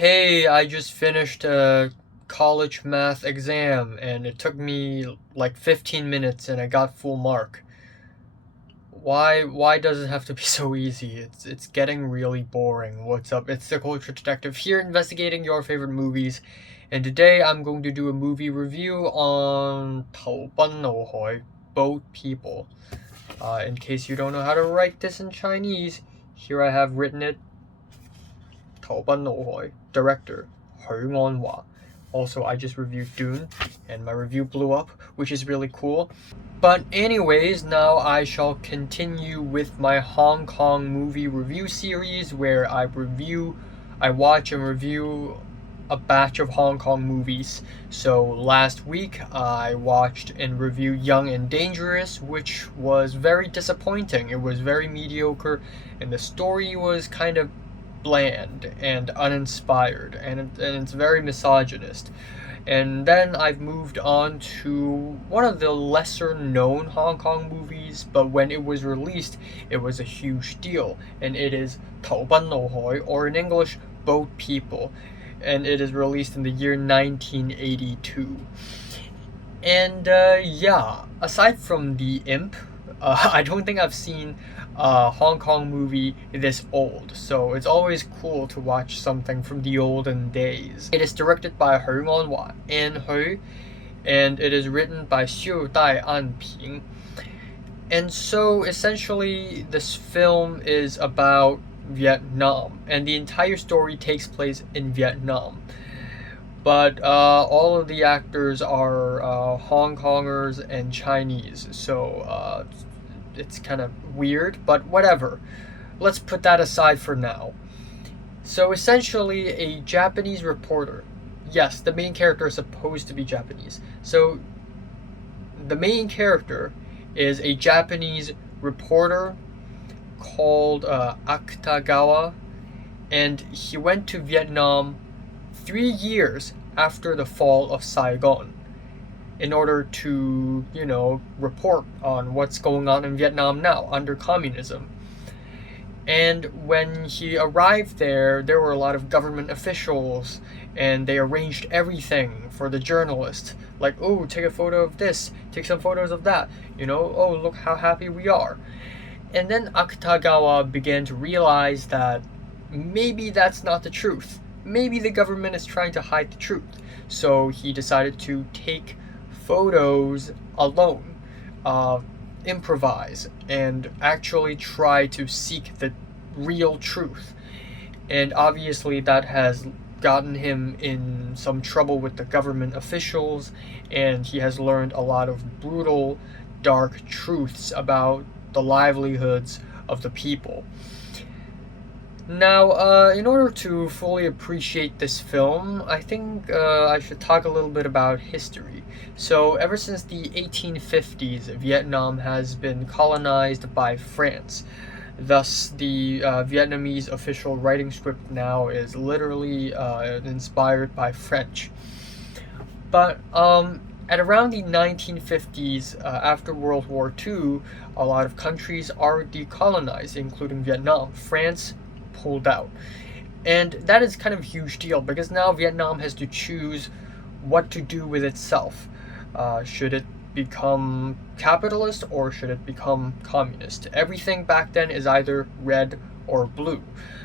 Hey, I just finished a college math exam and it took me like 15 minutes and I got full mark. Why does it have to be so easy? It's getting really boring. What's up? It's the Culture Detective here investigating your favorite movies. And today I'm going to do a movie review on 投奔怒海, Boat People. In case you don't know how to write this in Chinese, here I have written it. 投奔怒海, director 許鞍華. Also, I just reviewed Dune, and my review blew up, which is really cool. But anyways, now I shall continue with my Hong Kong movie review series where I watch and review a batch of Hong Kong movies. So last week I watched and reviewed Young and Dangerous, which was very disappointing. It was very mediocre, and the story was kind of bland and uninspired, and it's very misogynist. And then I've moved on to one of the lesser known Hong Kong movies, but when it was released, it was a huge deal, and it is 投奔怒海, or in English, Boat People, and it is released in the year 1982. And yeah, aside from the imp, I don't think I've seen a Hong Kong movie this old, so it's always cool to watch something from the olden days. It is directed by Hu Manhua and Hu, and it is written by Xiu Dai Anping. And so essentially, this film is about Vietnam, and the entire story takes place in Vietnam. But all of the actors are Hong Kongers and Chinese, so it's kind of weird, but whatever. Let's put that aside for now. So essentially, a Japanese reporter. Yes, the main character is supposed to be Japanese. So the main character is a Japanese reporter called Akutagawa, and he went to Vietnam 3 years after the fall of Saigon in order to, report on what's going on in Vietnam now under communism. And when he arrived there were a lot of government officials, and they arranged everything for the journalist. Like, oh, take a photo of this, take some photos of that, oh, look how happy we are. And then Akutagawa began to realize that maybe that's not the truth. Maybe the government is trying to hide the truth. So he decided to take photos alone, improvise, and actually try to seek the real truth. And obviously that has gotten him in some trouble with the government officials, and he has learned a lot of brutal, dark truths about the livelihoods of the people. Now, in order to fully appreciate this film, I think I should talk a little bit about history. So, ever since the 1850s, Vietnam has been colonized by France. Thus, the Vietnamese official writing script now is literally inspired by French. But at around the 1950s, after World War II, a lot of countries are decolonized, including Vietnam. France pulled out. And that is kind of a huge deal because now Vietnam has to choose what to do with itself. Should it become capitalist or should it become communist? Everything back then is either red or blue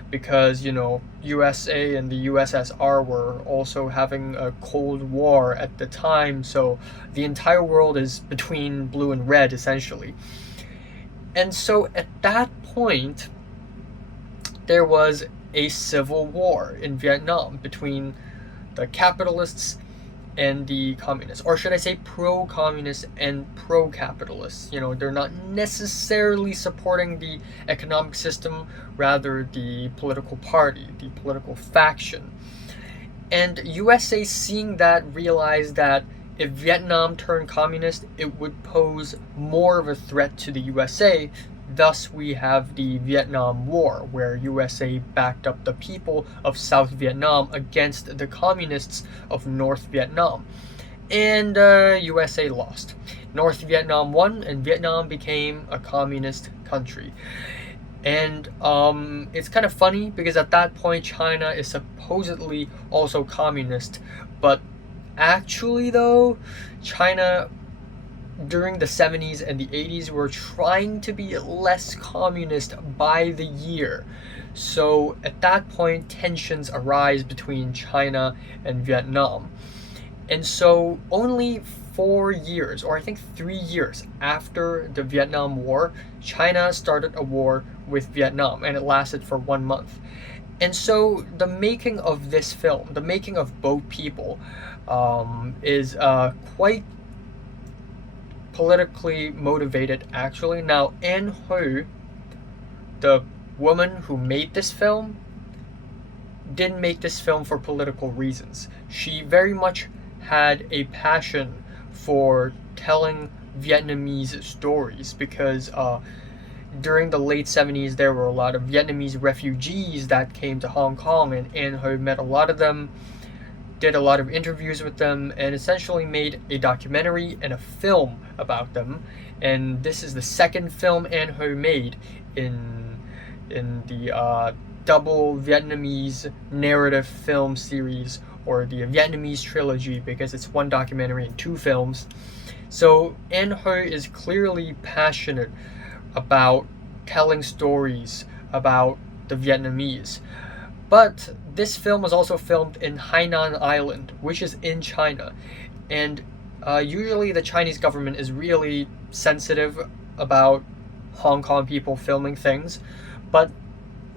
because, USA and the USSR were also having a Cold War at the time, so the entire world is between blue and red essentially. And so at that point, there was a civil war in Vietnam between the capitalists and the communists, or should I say pro-communist and pro-capitalists. They're not necessarily supporting the economic system, rather the political party, the political faction. And USA, seeing that, realized that if Vietnam turned communist, it would pose more of a threat to the USA. Thus, we have the Vietnam War, where USA backed up the people of South Vietnam against the communists of North Vietnam. And USA lost. North Vietnam won, and Vietnam became a communist country. And it's kind of funny because at that point China is supposedly also communist, but actually though, China during the 70s and the 80s were trying to be less communist by the year. So at that point, tensions arise between China and Vietnam. And so only 4 years, or I think 3 years after the Vietnam War, China started a war with Vietnam, and it lasted for 1 month. And so the making of this film, the making of Boat People, is quite politically motivated actually. Now, An Hu, the woman who made this film, didn't make this film for political reasons. She very much had a passion for telling Vietnamese stories because during the late 70s there were a lot of Vietnamese refugees that came to Hong Kong, and An Hu met a lot of them, did a lot of interviews with them, and essentially made a documentary and a film about them. And this is the second film An Hu made in the double Vietnamese narrative film series, or the Vietnamese trilogy, because it's one documentary and two films. So An Hu is clearly passionate about telling stories about the Vietnamese. But this film was also filmed in Hainan Island, which is in China. And usually the Chinese government is really sensitive about Hong Kong people filming things. But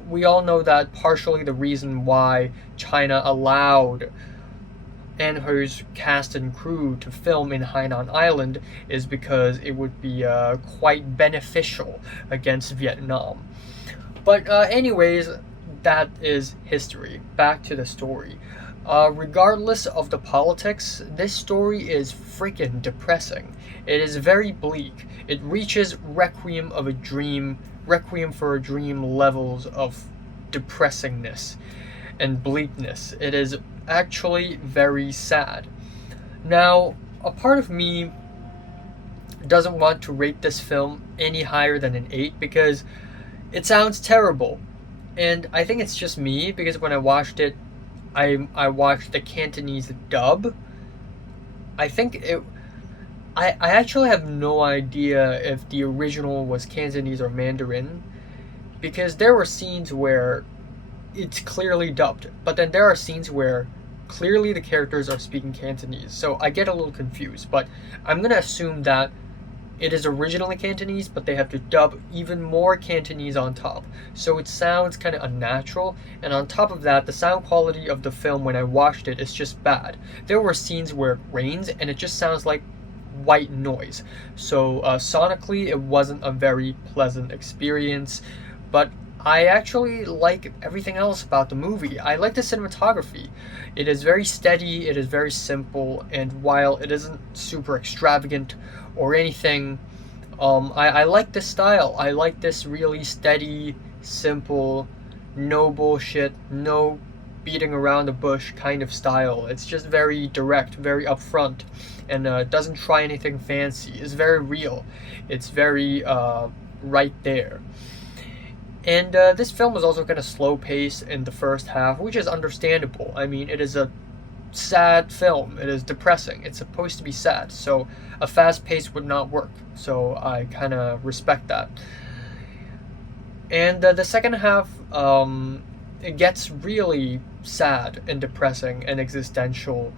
we all know that partially the reason why China allowed An Hu's cast and crew to film in Hainan Island is because it would be quite beneficial against Vietnam. But anyways, that is history. Back to the story. Regardless of the politics, this story is freaking depressing. It is very bleak. It reaches Requiem for a Dream levels of depressingness and bleakness. It is actually very sad. Now, a part of me doesn't want to rate this film any higher than an 8 because it sounds terrible. And I think it's just me because when I watched it, I watched the Cantonese dub. I think it. I actually have no idea if the original was Cantonese or Mandarin, because there were scenes where it's clearly dubbed, but then there are scenes where clearly the characters are speaking Cantonese. So I get a little confused, but I'm gonna assume that it is originally Cantonese, but they have to dub even more Cantonese on top. So it sounds kind of unnatural, and on top of that, the sound quality of the film when I watched it is just bad. There were scenes where it rains, and it just sounds like white noise. So sonically, it wasn't a very pleasant experience, but I actually like everything else about the movie. I like the cinematography. It is very steady, it is very simple, and while it isn't super extravagant or anything, I like this style. I like this really steady, simple, no bullshit, no beating around the bush kind of style. It's just very direct, very upfront, and doesn't try anything fancy. It's very real. It's very right there. And this film is also kind of slow paced in the first half, which is understandable. I mean, it is a sad film. It is depressing. It's supposed to be sad, so a fast pace would not work. So I kind of respect that. And the second half, it gets really sad and depressing and existential,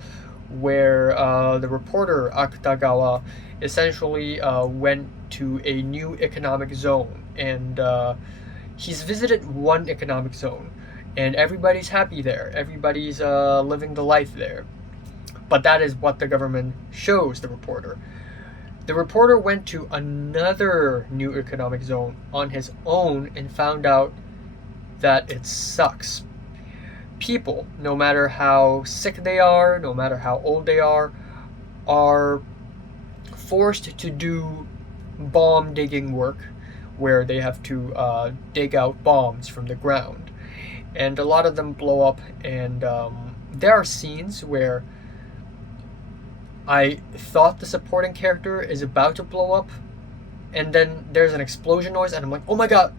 where the reporter Akutagawa essentially went to a new economic zone, and he's visited one economic zone, and everybody's happy there. Everybody's living the life there. But that is what the government shows the reporter. The reporter went to another new economic zone on his own and found out that it sucks. People, no matter how sick they are, no matter how old they are forced to do bomb digging work, where they have to dig out bombs from the ground. And a lot of them blow up, and there are scenes where I thought the supporting character is about to blow up, and then there's an explosion noise, and I'm like, oh my god,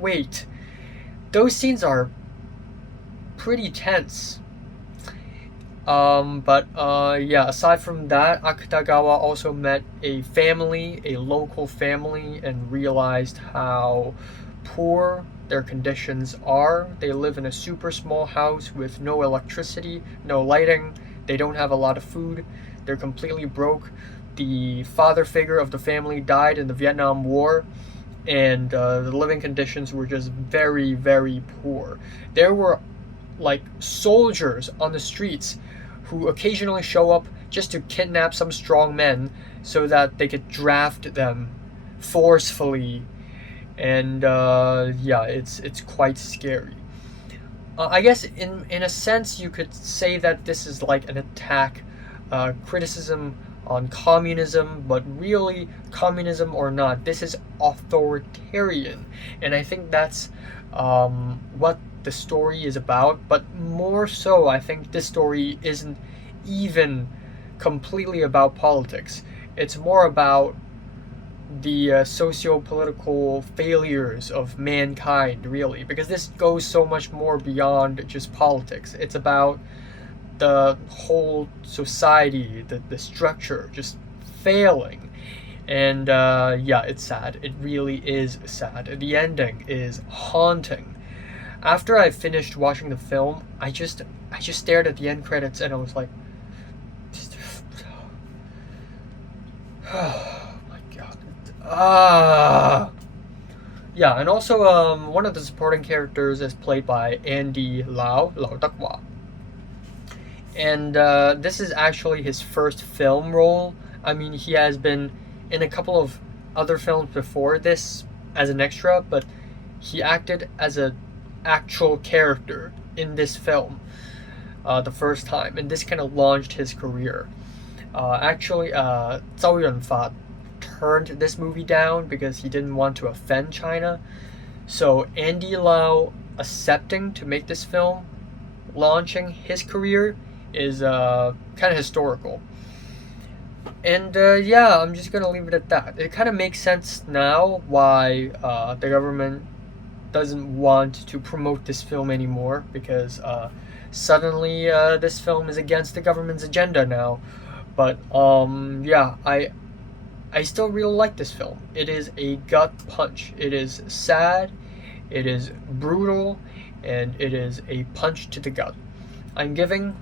wait, those scenes are pretty tense. Yeah, aside from that, Akutagawa also met a family, a local family, and realized how poor their conditions are. They live in a super small house with no electricity, no lighting, they don't have a lot of food, they're completely broke. The father figure of the family died in the Vietnam War, and the living conditions were just very, very poor. There were like soldiers on the streets who occasionally show up just to kidnap some strong men so that they could draft them forcefully. And yeah, it's quite scary. I guess in a sense you could say that this is like an attack, criticism on communism, but really, communism or not, this is authoritarian, and I think that's what the story is about. But more so, I think this story isn't even completely about politics. It's more about the socio-political failures of mankind, really, because this goes so much more beyond just politics. It's about the whole society, the structure just failing. And yeah, it's sad. It really is sad. The ending is haunting. After I finished watching the film, I just stared at the end credits and I was like, oh my god. Ah. Yeah, and also one of the supporting characters is played by Andy Lau, Lau Dakwa. And this is actually his first film role. I mean, he has been in a couple of other films before this as an extra, but he acted as an actual character in this film the first time, and this kind of launched his career. Actually, Zhao Yunfa turned this movie down because he didn't want to offend China. So Andy Lau accepting to make this film, launching his career, is kind of historical. And yeah, I'm just gonna leave it at that. It kind of makes sense now why the government doesn't want to promote this film anymore, because suddenly this film is against the government's agenda now. But yeah, I still really like this film. It is a gut punch. It is sad, it is brutal, and it is a punch to the gut. I'm giving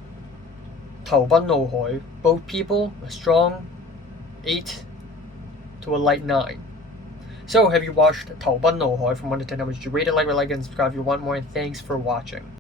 投奔怒海 both people a strong 8 to a light 9. So, have you watched 投奔怒海from 1 to 10? How much did you rate it? Like, and subscribe if you want more, and thanks for watching.